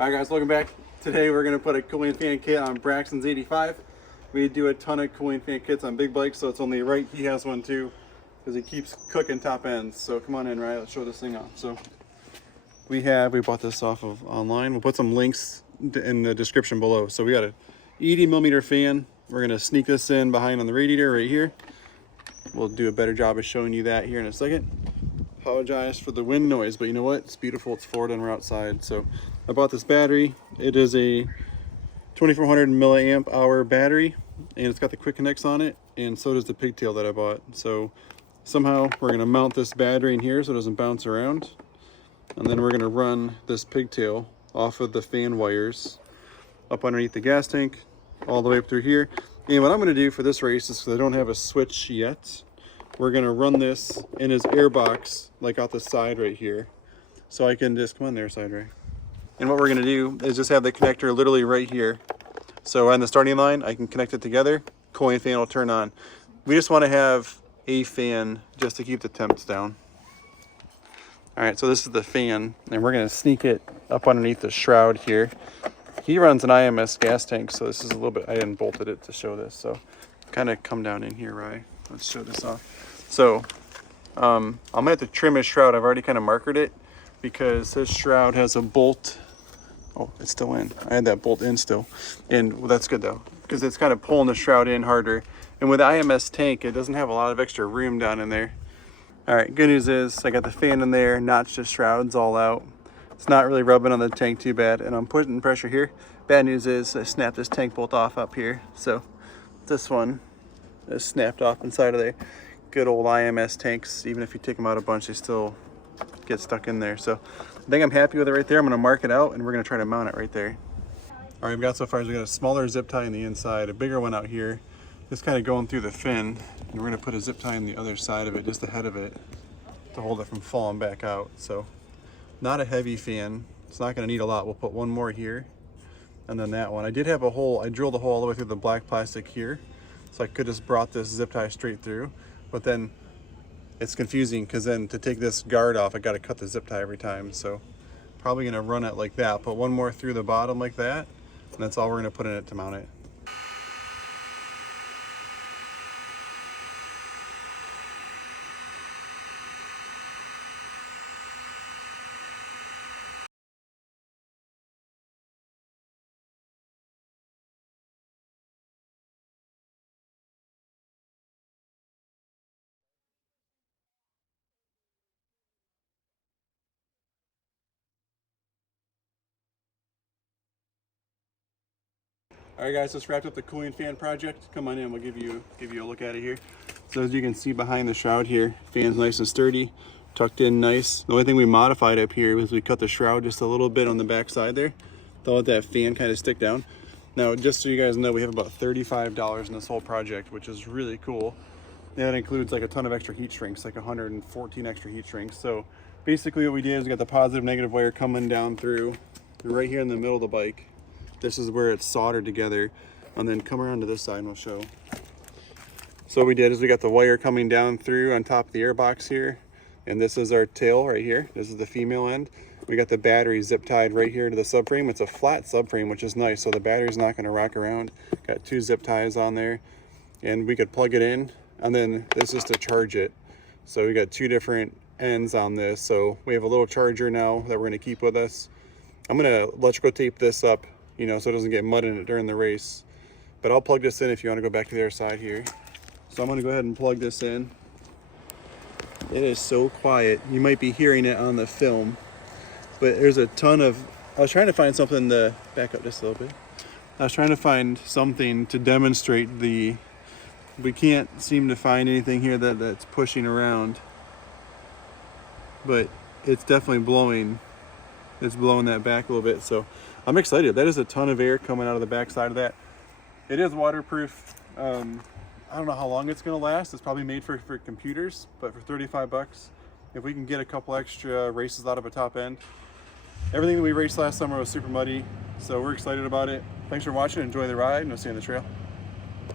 Alright guys, welcome back. Today we're going to put a cooling fan kit on Braxton's 85. We do a ton of cooling fan kits on big bikes, so it's only right he has one too, because he keeps cooking top ends. So come on in, Ryan, let's show this thing off. So we bought this off of online. We'll put some links in the description below. So we got a 80mm fan. We're going to sneak this in behind on the radiator right here. We'll do a better job of showing you that here in a second. Apologize for the wind noise, but you know what? It's beautiful. It's Florida and we're outside. So I bought this battery. It is a 2400 milliamp hour battery, and it's got the quick connects on it, and so does the pigtail that I bought. So somehow we're going to mount this battery in here so it doesn't bounce around, and then we're going to run this pigtail off of the fan wires up underneath the gas tank all the way up through here. And what I'm going to do for this race is, because I don't have a switch yet, we're going to run this in his air box, like out the side right here. So I can just, come on there, side Ray. And what we're going to do is just have the connector literally right here. So on the starting line, I can connect it together, cooling fan will turn on. We just want to have a fan just to keep the temps down. All right, so this is the fan, and we're going to sneak it up underneath the shroud here. He runs an IMS gas tank, so this is a little bit, I hadn't bolted it to show this. So kind of come down in here, Rye. Let's show this off. So I'm gonna have to trim his shroud. I've already kind of markered it because his shroud has a bolt. Oh, it's still in. I had that bolt in still. And well, that's good though, because it's kind of pulling the shroud in harder. And with the IMS tank, it doesn't have a lot of extra room down in there. All right, good news is I got the fan in there, notched the shrouds all out. It's not really rubbing on the tank too bad, and I'm putting pressure here. Bad news is I snapped this tank bolt off up here. So this one is snapped off inside of there. Good old IMS tanks, even if you take them out a bunch, they still get stuck in there. So I think I'm happy with it right there. I'm gonna mark it out and we're gonna try to mount it right there. All right, we've got so far is we got a smaller zip tie on the inside, a bigger one out here, just kind of going through the fin. And we're gonna put a zip tie on the other side of it, just ahead of it, to hold it from falling back out. So not a heavy fan. It's not gonna need a lot. We'll put one more here and then that one. I did have a hole, I drilled a hole all the way through the black plastic here. So I could just brought this zip tie straight through. But then it's confusing because then to take this guard off, I got to cut the zip tie every time. So probably going to run it like that. Put one more through the bottom like that. And that's all we're going to put in it to mount it. All right guys, just wrapped up the cooling fan project. Come on in, we'll give you a look at it here. So as you can see behind the shroud here, fan's nice and sturdy, tucked in nice. The only thing we modified up here was we cut the shroud just a little bit on the back side there to let that fan kind of stick down. Now, just so you guys know, we have about $35 in this whole project, which is really cool. That includes like a ton of extra heat shrinks, like 114 extra heat shrinks. So basically what we did is we got the positive negative wire coming down through right here in the middle of the bike. This is where it's soldered together, and then come around to this side and we'll show. So what we did is we got the wire coming down through on top of the air box here, and this is our tail right here. This is the female end. We got the battery zip tied right here to the subframe. It's a flat subframe, which is nice, so the battery's not going to rock around. Got two zip ties on there, and we could plug it in, and then this is to charge it. So we got two different ends on this. So we have a little charger now that we're going to keep with us. I'm going to electrical tape this up, you know, so it doesn't get mud in it during the race. But I'll plug this in if you want to go back to the other side here. So I'm going to go ahead and plug this in. It is so quiet. You might be hearing it on the film, but there's a ton of, I was trying to find something to back up just a little bit. I was trying to find something to demonstrate we can't seem to find anything here that's pushing around, but it's definitely blowing. It's blowing that back a little bit. So I'm excited. That is a ton of air coming out of the back side of that. It is waterproof. I don't know how long it's going to last. It's probably made for computers, but for 35 bucks, if we can get a couple extra races out of a top end. Everything that we raced last summer was super muddy, so we're excited about it. Thanks for watching. Enjoy the ride, and we'll see you on the trail.